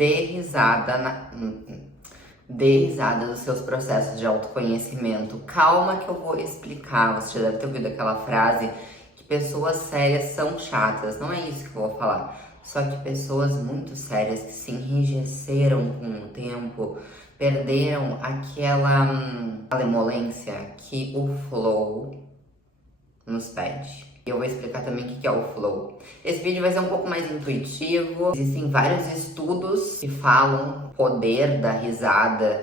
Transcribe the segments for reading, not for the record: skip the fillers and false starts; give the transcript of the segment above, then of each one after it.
Dê risada dos seus processos de autoconhecimento. Calma que eu vou explicar. Você já deve ter ouvido aquela frase que pessoas sérias são chatas. Não é isso que eu vou falar. Só que pessoas muito sérias que se enrijeceram com o tempo, perderam aquela malemolência que o flow nos pede. Eu vou explicar também o que é o flow. Esse vídeo vai ser um pouco mais intuitivo. Existem vários estudos que falam o poder da risada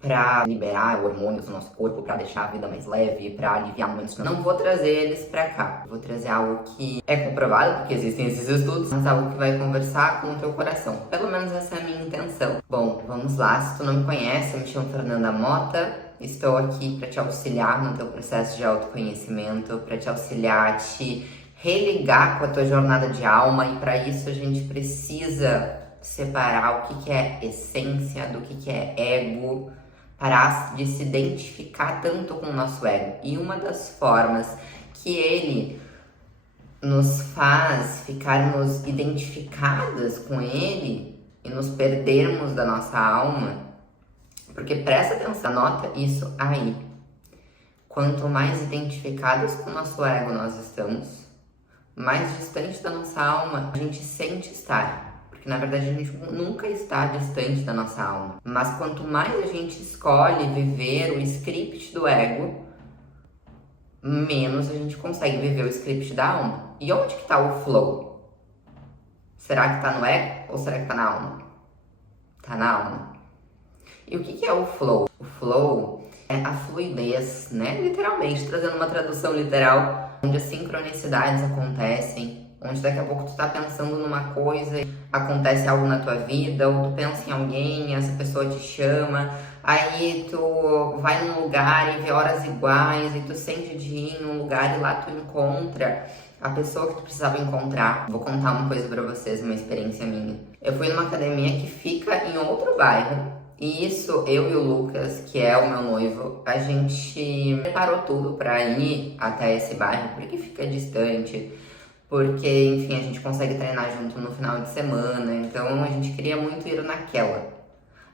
para liberar hormônios do nosso corpo, para deixar a vida mais leve, para aliviar momentos. Não vou trazer eles para cá. Vou trazer algo que é comprovado, porque existem esses estudos, mas algo que vai conversar com o teu coração. Pelo menos essa é a minha intenção. Bom, vamos lá. Se tu não me conhece, eu me chamo Fernanda Mota. Estou aqui para te auxiliar no teu processo de autoconhecimento, para te auxiliar a te religar com a tua jornada de alma, e para isso a gente precisa separar o que é essência do que é ego, parar de se identificar tanto com o nosso ego. E uma das formas que ele nos faz ficarmos identificadas com ele e nos perdermos da nossa alma, porque presta atenção, anota isso aí. Quanto mais identificados com o nosso ego nós estamos, mais distante da nossa alma a gente sente estar. Porque na verdade a gente nunca está distante da nossa alma. Mas quanto mais a gente escolhe viver o script do ego, menos a gente consegue viver o script da alma. E onde que tá o flow? Será que tá no ego ou será que tá na alma? Tá na alma. E o que é o flow? O flow é a fluidez, né? Literalmente, trazendo uma tradução literal, onde as sincronicidades acontecem, onde daqui a pouco tu tá pensando numa coisa, acontece algo na tua vida, ou tu pensa em alguém, essa pessoa te chama, aí tu vai num lugar e vê horas iguais, e tu sente de ir num lugar e lá tu encontra a pessoa que tu precisava encontrar. Vou contar uma coisa pra vocês, uma experiência minha. Eu fui numa academia que fica em outro bairro, e isso, eu e o Lucas, que é o meu noivo, a gente preparou tudo pra ir até esse bairro, porque fica distante, porque, enfim, a gente consegue treinar junto no final de semana, então a gente queria muito ir naquela.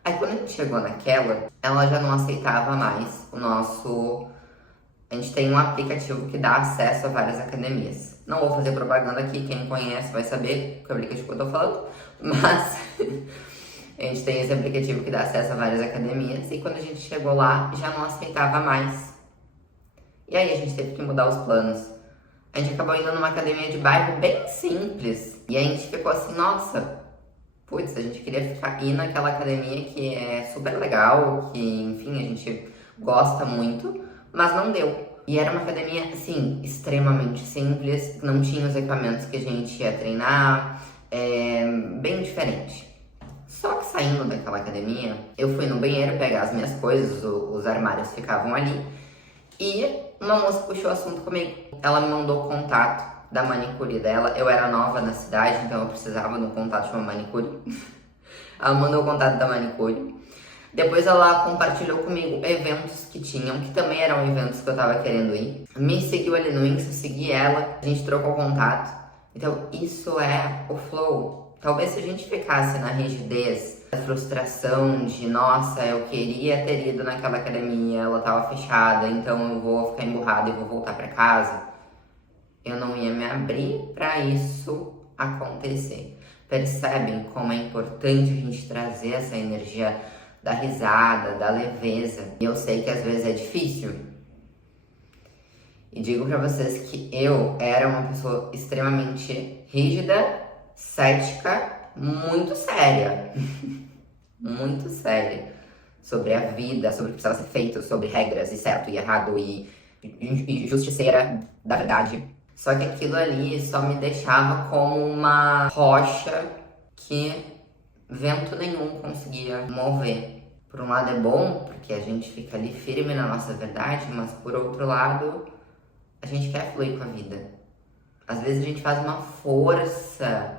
Aí quando a gente chegou naquela, ela já não aceitava mais o nosso... A gente tem um aplicativo que dá acesso a várias academias. Não vou fazer propaganda aqui, quem conhece vai saber que aplicativo que eu tô falando, mas... A gente tem esse aplicativo que dá acesso a várias academias, e quando a gente chegou lá, já não aceitava mais. E aí a gente teve que mudar os planos. A gente acabou indo numa academia de bairro bem simples. E a gente ficou assim, nossa, putz, a gente queria ir naquela academia que é super legal, que, enfim, a gente gosta muito, mas não deu. E era uma academia, assim, extremamente simples, não tinha os equipamentos que a gente ia treinar, bem diferente. Só que saindo daquela academia, eu fui no banheiro pegar as minhas coisas, os armários ficavam ali, e uma moça puxou o assunto comigo. Ela me mandou o contato da manicure dela. Eu era nova na cidade, então eu precisava do contato de uma manicure. Ela mandou o contato da manicure. Depois ela compartilhou comigo eventos que tinham, que também eram eventos que eu tava querendo ir. Me seguiu ali no Insta, eu segui ela, a gente trocou contato. Então isso é o flow. Talvez se a gente ficasse na rigidez, na frustração de, nossa, eu queria ter ido naquela academia, ela tava fechada, então eu vou ficar emburrada e vou voltar pra casa, eu não ia me abrir pra isso acontecer. Percebem como é importante a gente trazer essa energia da risada, da leveza? E eu sei que às vezes é difícil. E digo pra vocês que eu era uma pessoa extremamente rígida, cética, muito séria. Muito séria. Sobre a vida, sobre o que precisava ser feito, sobre regras e certo e errado e justiceira da verdade. Só que aquilo ali só me deixava como uma rocha que vento nenhum conseguia mover. Por um lado é bom, porque a gente fica ali firme na nossa verdade, mas por outro lado, a gente quer fluir com a vida. Às vezes a gente faz uma força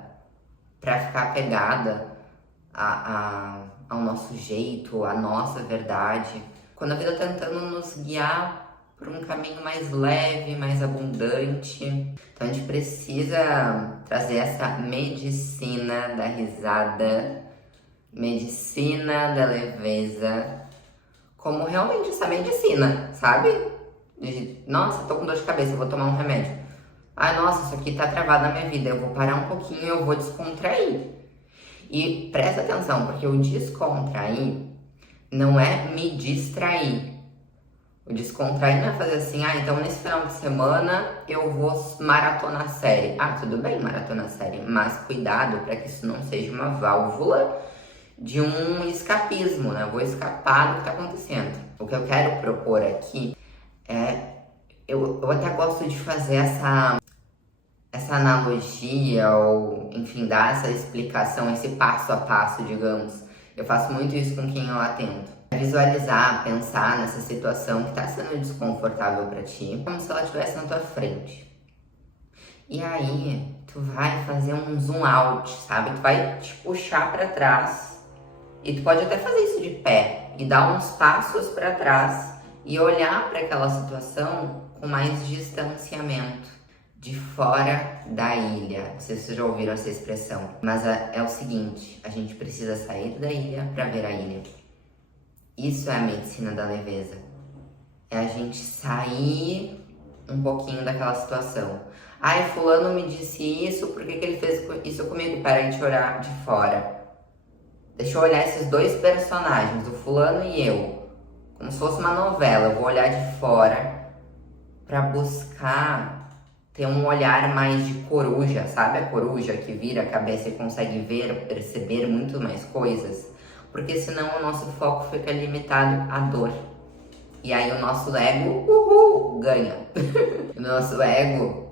pra ficar apegada ao nosso jeito, à nossa verdade, quando a vida tá tentando nos guiar por um caminho mais leve, mais abundante. Então a gente precisa trazer essa medicina da risada medicina da leveza como realmente essa medicina, sabe? Nossa, tô com dor de cabeça, eu vou tomar um remédio. Ai, nossa, isso aqui tá travado na minha vida, eu vou parar um pouquinho e eu vou descontrair. E presta atenção, porque o descontrair não é me distrair. O descontrair não é fazer assim, então nesse final de semana eu vou maratonar série. Tudo bem maratonar série, mas cuidado para que isso não seja uma válvula de um escapismo, né? Eu vou escapar do que tá acontecendo. O que eu quero propor aqui eu até gosto de fazer essa analogia, ou enfim, dar essa explicação, esse passo a passo, digamos. Eu faço muito isso com quem eu atendo. Visualizar, pensar nessa situação que está sendo desconfortável para ti, como se ela estivesse na tua frente. E aí, tu vai fazer um zoom out, sabe? Tu vai te puxar para trás. E tu pode até fazer isso de pé e dar uns passos para trás e olhar para aquela situação com mais distanciamento, de fora da ilha. Vocês já ouviram essa expressão, mas é o seguinte, a gente precisa sair da ilha para ver a ilha. Isso é a medicina da leveza. É a gente sair um pouquinho daquela situação. Ai, fulano me disse isso, por que ele fez isso comigo? Peraí de olhar de fora. Deixa eu olhar esses dois personagens, o fulano e eu, como se fosse uma novela. Eu vou olhar de fora para buscar ter um olhar mais de coruja, sabe? A coruja que vira a cabeça e consegue ver, perceber muito mais coisas. Porque senão o nosso foco fica limitado à dor. E aí o nosso ego, ganha. O nosso ego,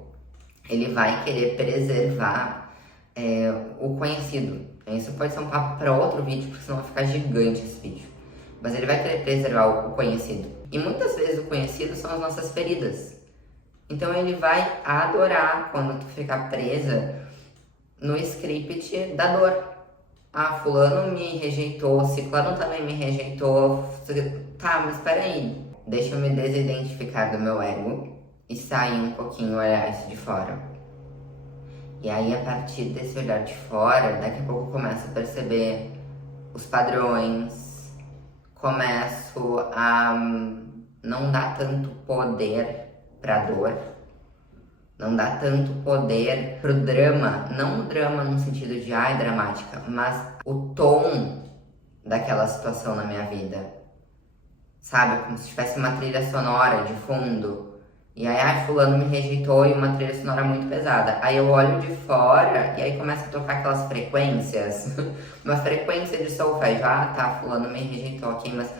ele vai querer preservar o conhecido. Isso pode ser um papo para outro vídeo, porque senão vai ficar gigante esse vídeo. Mas ele vai querer preservar o conhecido. E muitas vezes o conhecido são as nossas feridas. Então ele vai adorar quando tu ficar presa no script da dor. Fulano me rejeitou, ciclano também me rejeitou. Tá, mas peraí. Deixa eu me desidentificar do meu ego e sair um pouquinho, olhar isso de fora. E aí, a partir desse olhar de fora, daqui a pouco eu começo a perceber os padrões, começo a não dar tanto poder pra dor, não dar tanto poder pro drama, não o drama no sentido de dramática, mas o tom daquela situação na minha vida, sabe? Como se tivesse uma trilha sonora de fundo. E aí, fulano me rejeitou e uma trilha sonora muito pesada. Aí eu olho de fora e aí começa a tocar aquelas frequências. Uma frequência de solfégio. Tá, fulano me rejeitou, ok, mas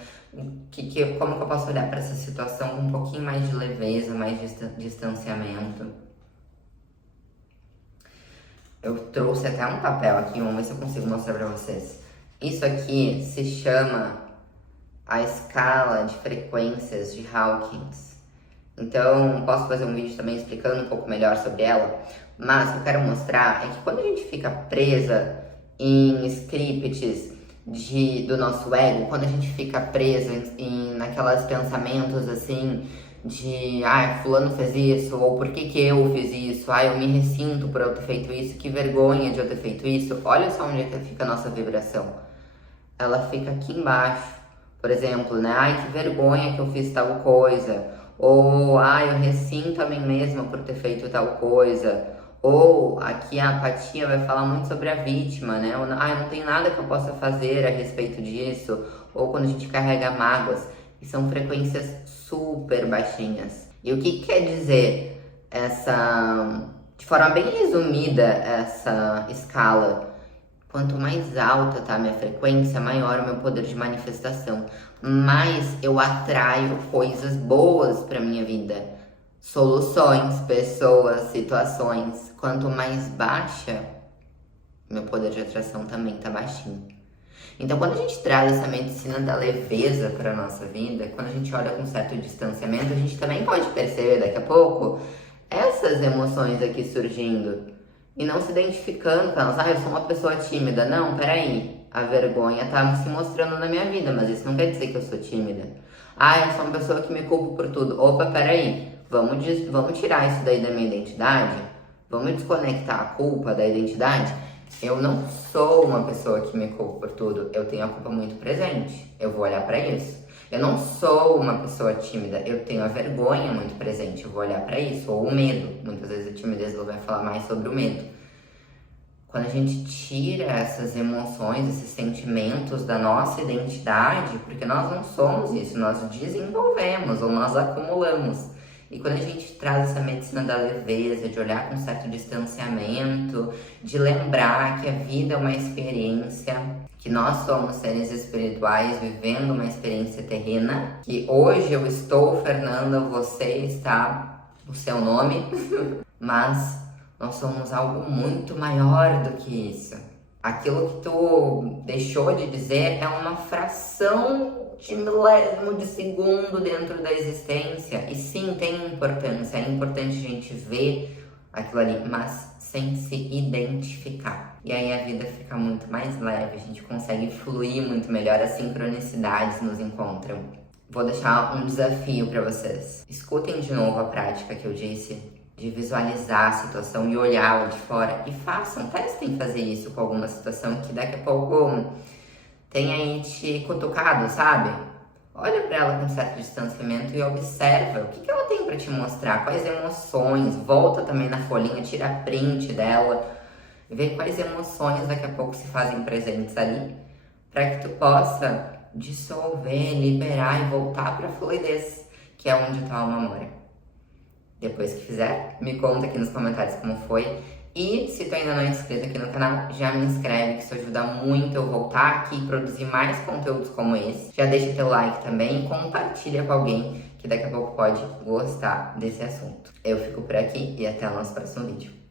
como que eu posso olhar para essa situação com um pouquinho mais de leveza, mais de distanciamento? Eu trouxe até um papel aqui, vamos ver se eu consigo mostrar para vocês. Isso aqui se chama a escala de frequências de Hawkins. Então, posso fazer um vídeo também explicando um pouco melhor sobre ela, mas o que eu quero mostrar é que quando a gente fica presa em scripts do nosso ego, quando a gente fica presa naquelas pensamentos assim, de fulano fez isso, ou por que eu fiz isso, eu me ressinto por eu ter feito isso, que vergonha de eu ter feito isso, olha só onde é que fica a nossa vibração. Ela fica aqui embaixo, por exemplo, né, que vergonha que eu fiz tal coisa. Ou, eu ressinto a mim mesma por ter feito tal coisa. Ou, aqui a apatia vai falar muito sobre a vítima, né? Ou, não tem nada que eu possa fazer a respeito disso. Ou quando a gente carrega mágoas, que são frequências super baixinhas. E o que quer dizer de forma bem resumida, essa escala? Quanto mais alta tá a minha frequência, maior o meu poder de manifestação. Mais eu atraio coisas boas para minha vida. Soluções, pessoas, situações. Quanto mais baixa, meu poder de atração também tá baixinho. Então, quando a gente traz essa medicina da leveza para nossa vida, quando a gente olha com certo distanciamento, a gente também pode perceber daqui a pouco essas emoções aqui surgindo. E não se identificando com elas. Eu sou uma pessoa tímida. Não, peraí. A vergonha tá se mostrando na minha vida, mas isso não quer dizer que eu sou tímida. Eu sou uma pessoa que me culpo por tudo. Opa, peraí. Vamos tirar isso daí da minha identidade? Vamos desconectar a culpa da identidade? Eu não sou uma pessoa que me culpa por tudo, eu tenho a culpa muito presente, eu vou olhar pra isso. Eu não sou uma pessoa tímida, eu tenho a vergonha muito presente, eu vou olhar pra isso, ou o medo. Muitas vezes a timidez vai falar mais sobre o medo. Quando a gente tira essas emoções, esses sentimentos da nossa identidade, porque nós não somos isso, nós desenvolvemos ou nós acumulamos. E quando a gente traz essa medicina da leveza, de olhar com certo distanciamento, de lembrar que a vida é uma experiência, que nós somos seres espirituais vivendo uma experiência terrena, que hoje eu estou, Fernanda, você está, o seu nome, mas nós somos algo muito maior do que isso. Aquilo que tu deixou de dizer é uma fração de milésimo de segundo dentro da existência. E sim, tem importância. É importante a gente ver aquilo ali, mas sem se identificar. E aí a vida fica muito mais leve, a gente consegue fluir muito melhor, as sincronicidades nos encontram. Vou deixar um desafio para vocês. Escutem de novo a prática que eu disse, de visualizar a situação e olhar de fora. E façam, testem fazer isso com alguma situação que daqui a pouco tem aí te cutucado, sabe? Olha pra ela com certo distanciamento e observa o que ela tem pra te mostrar, quais emoções. Volta também na folhinha, tira print dela e vê quais emoções daqui a pouco se fazem presentes ali, para que tu possa dissolver, liberar e voltar pra fluidez, que é onde tá a alma mora. Depois que fizer, me conta aqui nos comentários como foi. E se tu ainda não é inscrito aqui no canal, já me inscreve, que isso ajuda muito eu voltar aqui e produzir mais conteúdos como esse. Já deixa teu like também e compartilha com alguém que daqui a pouco pode gostar desse assunto. Eu fico por aqui e até o nosso próximo vídeo.